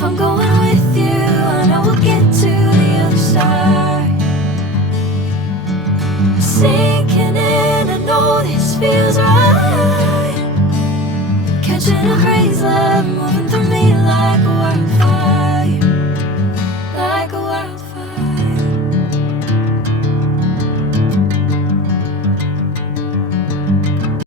If I'm going with you, I know we'll get to the other side. Sinking in, I know this feels right. Catching a crazy love, moving